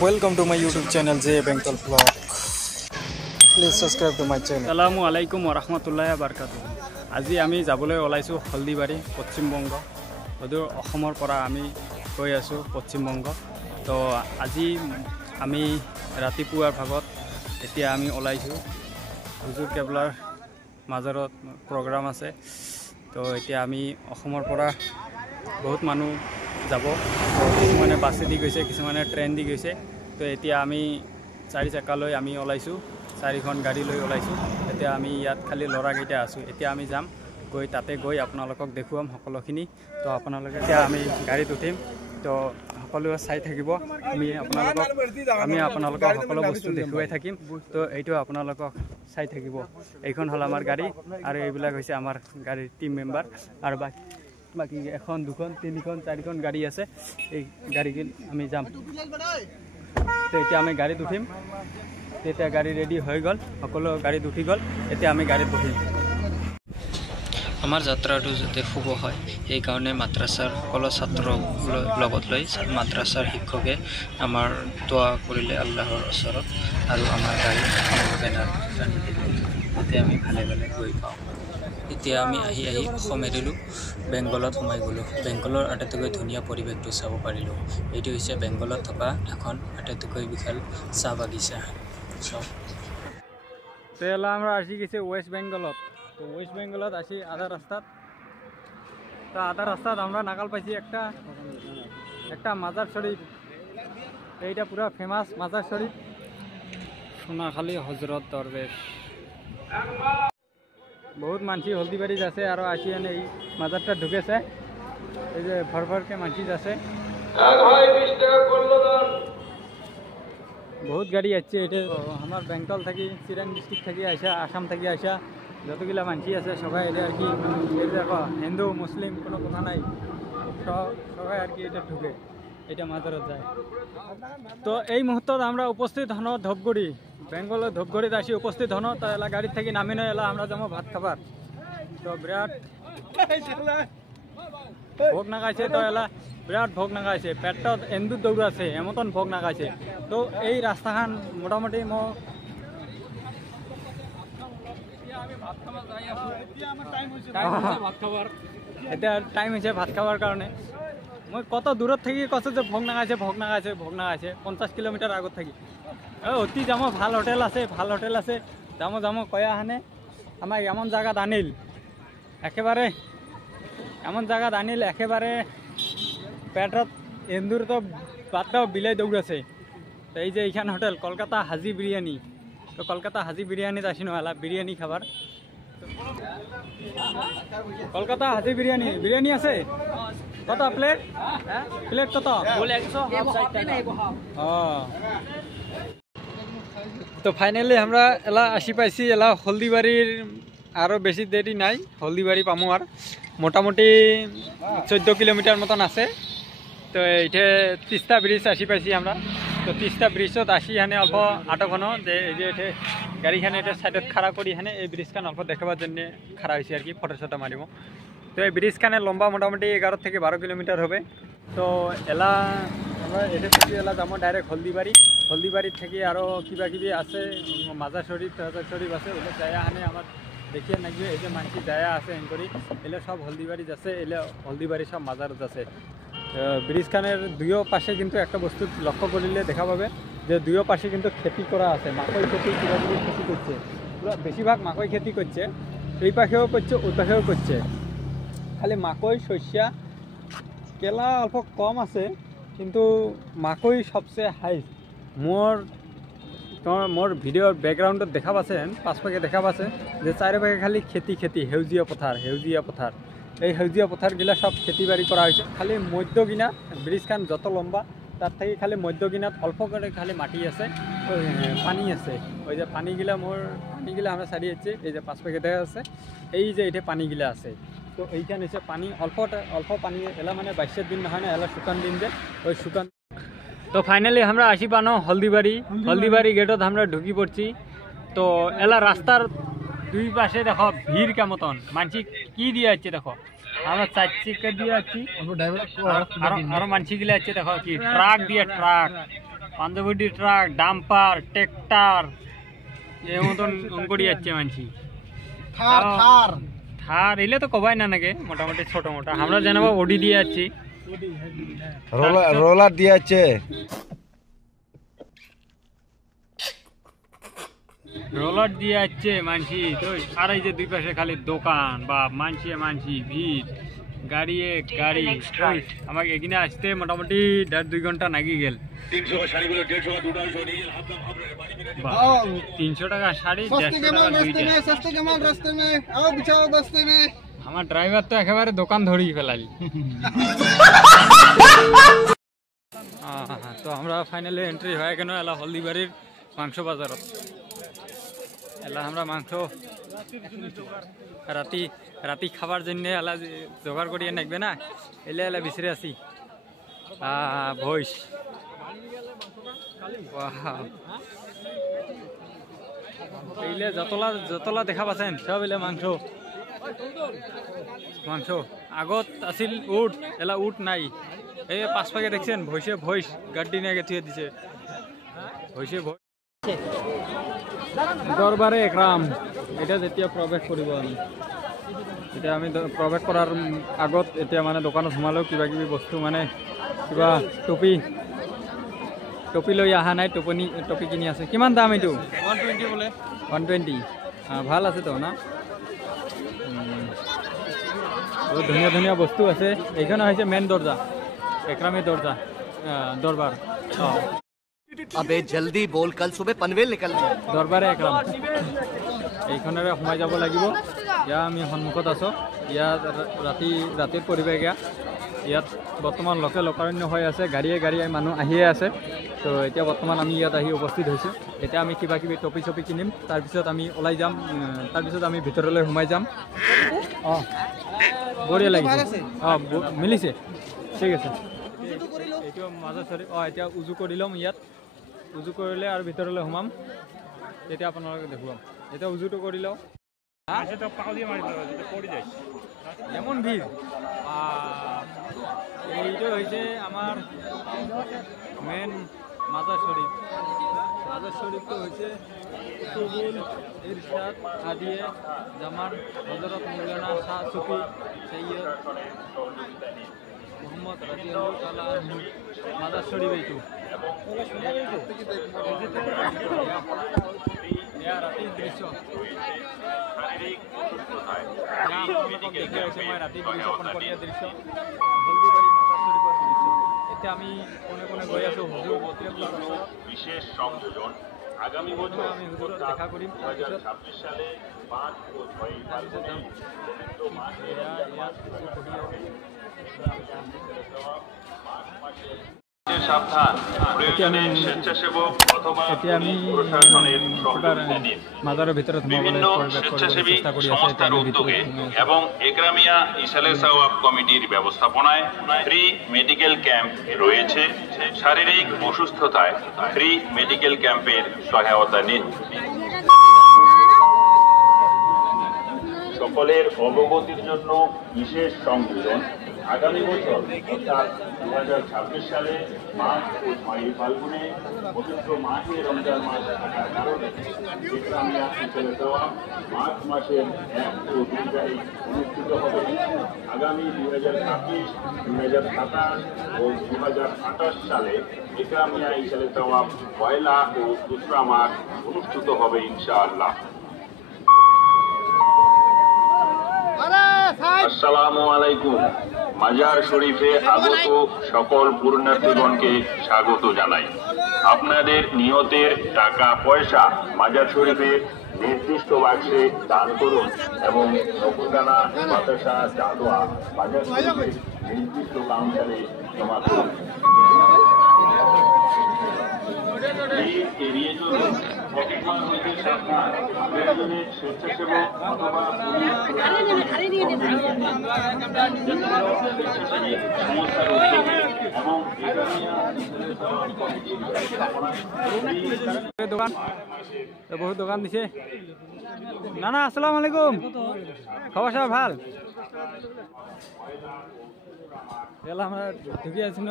Welcome to my YouTube channel J Bengal Vlog. Please subscribe to my channel. Assalamu alaikum warahmatullahi wabarakatuh. আজি আমি যাবলৈ ওলাইছো হলদিবাৰী পশ্চিম বংগ ওদূৰ অসমৰ পৰা আমি গৈ আছো পশ্চিম বংগ তো আজি আমি ৰাতিপুৱাৰ ভাগত এতিয়া আমি ওলাইছো হুজুৰ কেবলাৰ মাজাৰত প্ৰগ্ৰাম আছে তো এতিয়া আমি অসমৰ পৰা বহুত মানুহ যাব কিছুমানে বাছে দি গৈছে কিছুমানে ট্ৰেইন দি গৈছে তো এতিয়া আমি চাৰি চকালৈ আমি ওলাইছো চাৰিখন গাড়ী লৈ ওলাইছো এতিয়া আমি ইয়াত খালি লৰাকেইটা আছো এতিয়া আমি যাম গৈ তাতে গৈ আপোনালোকক দেখুৱাম সকলোখিনি তো আপোনালোকে এতিয়া আমি গাড়ীত উঠিম তো সকলোৱে চাই থাকিব আমি আপোনালোকক সকলো বস্তু দেখুৱাই থাকিম তো এইটো আপোনালোকক চাই থাকিব এইখন হল আমাৰ গাড়ী আৰু এইবিলাক হৈছে আমাৰ গাড়ীৰ টিম মেম্বাৰ আৰু বাকি এখন দুখন তিনিখন চাৰিখন গাড়ী আছে এই গাড়ীখন আমি যাম তো এতিয়া আমি গাড়ীত উঠিম তেতিয়া গাড়ী ৰেডি হৈ গ'ল সকলো গাড়ীত উঠি গ'ল এতিয়া আমি গাড়ীত বহিম আমাৰ যাত্ৰাটো যাতে শুভ হয় এই কাৰণে মাদ্ৰাছাৰ সকলো ছাত্ৰক লগত লৈ মাদ্ৰাছাৰ শিক্ষকে আমাৰ দোৱা কৰিলে আল্লাহৰ ওচৰত আৰু আমাৰ গাড়ী এতিয়া আমি ভালে ভালে গৈ পাওঁ এতিয়া আমি আহি অসম এৰিলোঁ বেংগলত সোমাই গ'লোঁ বেংগলৰ আটাইতকৈ ধুনীয়া পৰিৱেশটো চাব পাৰিলোঁ এইটো হৈছে বেংগলত থকা এখন আটাইতকৈ বিশাল চাহ বাগিচা তেলা আমরা আসি গেছি ওয়েস্ট বেঙ্গলত তো ওয়েস্ট বেঙ্গলত আসি আধা রাস্তাত তা আধা রাস্তাত আমরা নাগাল পাইছি একটা মাজার শরীফ এইটা পুরা ফেমাস মাজার শরীফ সোনাখালী হজরত দরবেশ বহুত মানসি হলদিবাড়ি আছে আর আসি এনে এই মাজারটা ঢুকেছে এই যে ভরভরকে মানসি আছে बहुत गाड़ी আছে এটা আমার বেঙ্গল থেকে চিরাং ডিস্ট্রিক্ট থেকে আসা আসাম থেকে আসা যতগুলা মানসি আছে সবাই এটা আর কি এই দেখো হিন্দু মুসলিম কোনো কথা নাই সবাই আর কি এটা ঢুকে এটা মাজারত যায় তো এই মুহূর্তত আমরা উপস্থিত হন ধূপগুড়ি বেঙ্গলের ধূপগুড়িত আসি উপস্থিত হন তো এলা গাড়ি থেকে নামি নয় এলা আমরা যাবো ভাত খাবার তো বিরাট ভোগ নাগাইছে তো এলা বিরাট ভোগ নাগাইছে পেটত এন্দুর দৌড়াছে এমতন ভোগ নাগাইছে তো এই রাস্তাখান মোটামুটি এটা টাইম হয়েছে ভাত খাবার কারণে মই কত দূরত থেকে কত যে ভোগ নাগাইছে 50 কিলোমিটার আগত থাকি অতি যাম ভাল হোটেল আছে যাম কয়া হানে আমার এমন জায়গা আনিল একেবারে একেবারে পেটত এন্দুর তো বাদটাও বিলাই দৌড়াছে তো এই যে এইখান হোটেল কলকাতা হাজি বিরিয়ানি তো কলকাতা হাজি বিরিয়ানিত আসি নহলা বিরিয়ানি খাবার কলকাতা হাজি বিরিয়ানি আছে কত প্লেট কত বলে 100 তো ফাইনালি আমরা এলা আসি পাইছি এলা হলদিবাড়ির আরো বেশি দেরি নাই হলদিবাড়ি পামু আর মোটামুটি 14 কিলোমিটার মতন আছে তো এইটা তিস্তা ব্রিজ আসি পাইছি আমরা তো তিস্তা ব্রিজত আসি হানে অল্প আটকন যে এই যে এতে গাড়িখানে এটা সাইডত খাড়া করি হানে এই ব্রিজখান অল্প দেখাবার জন্য খাড়া হয়েছে আর কি ফটো মারিব তো এই ব্রিজখানে লম্বা মোটামুটি 11 থেকে 12 কিলোমিটার হবে তো এলা আমরা এটা থেকে এলা যাবো ডাইরেক্ট হলদিবাড়ি থেকে আরও কিবা আছে মাজার শরীফ আছে ওগুলো জায়গা হানে আমার দেখিয়ে নাকি এই যে মানসি জায়গা আছে এনকরি এলে সব হলদিবাড়িত আছে এলে হলদিবাড়ি সব মাজারত আছে ব্রিজখানের দুইও পাশে কিন্তু একটা বস্তু লক্ষ্য করলে দেখা পাবে যে দুইও পাশে কিন্তু খেতি করা আছে মাকৈ খেতি কিবাকিবি খেতি করছে পুরো বেশিরভাগ মাকৈ খেতি করছে এই পাশেও করছে ওই পাশেও করছে খালি মাকৈ শস্যা কেলা অল্প কম আছে কিন্তু মাকৈ সবচেয়ে হাইস্ট মোর ভিডিওর ব্যাকগ্রাউন্ডত দেখা পাচ্ছেন পাঁচপাকে দেখা পাচ্ছে যে চারিপাশে খালি খেতি সেউজীয়া পথার এই সেউজীয়া পথারগুলা সব খেতি বাড়ি করা হয়েছে খালি মধ্যগিনাত ব্রিজখান যত লম্বা তার থেকে খালি মধ্যগিনাত অল্প করে খালি মাটি আছে পানি আছে ওই যে পানিগুলা আমরা সারি যাচ্ছে এই যে পাঁচপাকে দেখা যাচ্ছে এই যে এটা পানিগুলা আছে তো এইখান হচ্ছে পানি অল্প পানি এলা মানে 22 দিন হয় না এলা শুকান দিন যে ওই শুকান তো ফাইনালি আমরা আসি পানো হলদিবাড়ি গেটত আমরা ঢুকি পড়ছি তো এলা রাস্তার দুই পাশে দেখো ভিড় কেমতন মানসি কি দিয়ে যাচ্ছে দেখো আমরা 4 চাকা দিয়ে যাচ্ছি আর মানসি গিলা যাচ্ছে দেখো কি ট্রাক দিয়ে truck Punjabi truck dumper tractor এই মতন অঙ্কড়ি যাচ্ছে মানছি থার এলে তো কবাই না নাকি মোটামুটি ছোট মোটা আমরা জানাবো ওডি দিয়ে যাচ্ছি রোলার দিয়ে আছে রোলার দিয়ে যাচ্ছে মানছি তো আর এই যে দুই পাশে খালি দোকান বা মানছি ভিড় গাড়ি গাড়ি আমাকে এখানে আসতে মোটামুটি 1.5-2 ঘন্টা নাগি গেল 300 টাকা শাড়ি 150 টাকা আমার ড্রাইভার তো একেবারে দোকান ধরিয়ে ফেলালি তো আমরা ফাইনালি এন্ট্রি হয়ে গেল এলা হলদিবাড়ির মাংস বাজারত এলা আমরা মাংস রাতি খাবার জন্য এলা জোগাড় করিয়ে নাকবে না এলে এলা বিচরে আছি ভইস এইলে যতলা দেখা পাচ্ছেন সব এলে মাংস আগত আছিল উট এলা উট নাই এই 5 পাকে দেখছেন ভইস গাড়ি নিয়ে থুয়ে দিছে ভইসে দরবারে একরাম এটা যেতিয়া প্রবেশ কৰিব আমি প্রবেশ করার আগত এতিয়া মানে দোকানত সোমালেও কিবা কিবি বস্তু মানে কিবা টপি লৈ অহা নাই টপি কিনি আছে কিমান দাম এইটো 120 বোলে 120 ভাল আছে তো না বহুত ধুনীয়া বস্তু আছে এইখানে হৈছে মেন দরজা একরামে দরবার अबे जल्दी बोल कल सुबह पनवेल निकल দরবারে একরাম এইখনেৰে সোমাই যাব লাগিব ইয়া আমি সন্মুখত আছো ইয়াত ৰাতিৰ পৰিৱেশ ইয়াত বৰ্তমান লোকাৰণ্য হৈ আছে গাড়ীয়ে মানুহ আহিয়ে আছে তো এতিয়া বৰ্তমান আমি ইয়াত আহি উপস্থিত হৈছোঁ এতিয়া আমি কিবা কিবি টপি কিনিম তাৰপিছত আমি ওলাই যাম তাৰপিছত আমি ভিতৰলৈ সোমাই যাম বঢ়িয়া লাগিছে মিলিছে ঠিক আছে এইটো মাজত চৰি এতিয়া উজু কৰি ল'ম ইয়াত উজু কৰিলে আৰু ভিতৰলৈ সোমাম তেতিয়া আপোনালোকে দেখুৱাম এতিয়া উজুটো কৰি লওঁ এমন ভিড় এইটো হৈছে আমাৰ মেইন মাজাৰ শরীফটো হৈছে সুবুল ইরশাদ আদিয়ে জামান হযরত মৌলানা শাহ সুফি সৈয়দ মোহাম্মদ রাদিয়াল্লাহু তাআলা আনহু মাজার শরীফ এইটো রাতির দৃশ্য রাতির দৃশ্য কনকটীয়া দৃশ্য হলদিবাড়ি মাজার শৰীফৰ দৃশ্য এতিয়া আমি কোনে গৈ আছো হুজুৰ বদ্ৰীউল্লাহৰ বিশেষ সংযোজন আগামী বছর আমি হুজুরক দেখা করিম 2026 সালে 5 ও 6 ফাল্গুনে পবিত্র মাসে সাবধান প্রয়োজনে স্বেচ্ছাসেবক অথবা প্রশাসনের সহযোগিতা নিন মাজারের ভিতরে বিভিন্ন স্বেচ্ছাসেবী সংস্থার উদ্যোগে এবং একরামিয়া ইসালে সাওয়াব কমিটির ব্যবস্থাপনায় ফ্রি মেডিকেল ক্যাম্প রয়েছে শারীরিক অসুস্থতায় ফ্রি মেডিকেল ক্যাম্পের সহায়তা নিন সকলের অবগতির জন্য বিশেষ সংযোজন আগামী বছর অর্থাৎ 2026 সালে 5 ও 6 ফাল্গুনে পবিত্র মাহে রমজান মাস থাকার কারণে একরামিয়া ইসালে সাওয়াব মার্চ মাসের 1 ও 2 তারিখ অনুষ্ঠিত হবে আগামী 2026, 2027 ও 2028 সালে একরামিয়া ইসালে সাওয়াব পয়লা ও 2রা মার্চ অনুষ্ঠিত হবে ইনশাআল্লাহ আসসালামু আলাইকুম মাজার শরীফে আগত সকল পুণ্যার্থীগণকে স্বাগত জানাই আপনাদের নিয়তের টাকা পয়সা মাজার শরীফের নির্দিষ্ট বাক্সে দান করুন এবং নকুলদানা বাতাসা চাঁদোয়া মাজার শরীফের নির্দিষ্ট কাউন্টারে জমা করুন এড়িয়ে চলুন পকেটমার হইতে সাবধান প্রয়োজনে স্বেচ্ছাসেবক অথবা সংস্থার উদ্যোগে এবং বহুত দোকান দিছে না আসসালামু আলাইকুম খবর সব ভাল আমরা ঢুকে আছি ন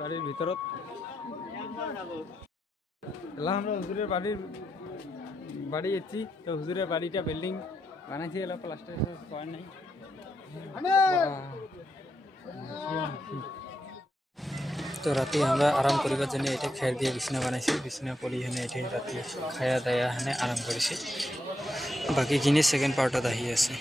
বাড়ির ভিতরত এলাম আমরা হুজুরের বাড়ি এসেছি। তো হুজুরের বাড়িটা বিল্ডিং বানাইছি, এলো প্লাস্টার করার নাই। তো রাতে আমরা আরাম করিবার জন্য এটা খের দিয়ে বিছনা বানাইছি, বিছনা পরি হেনে এটি রাতে খায়া দায়া হেনে আরাম করেছি। বাকিখিনি সেকেন্ড পার্টত আহি আছে।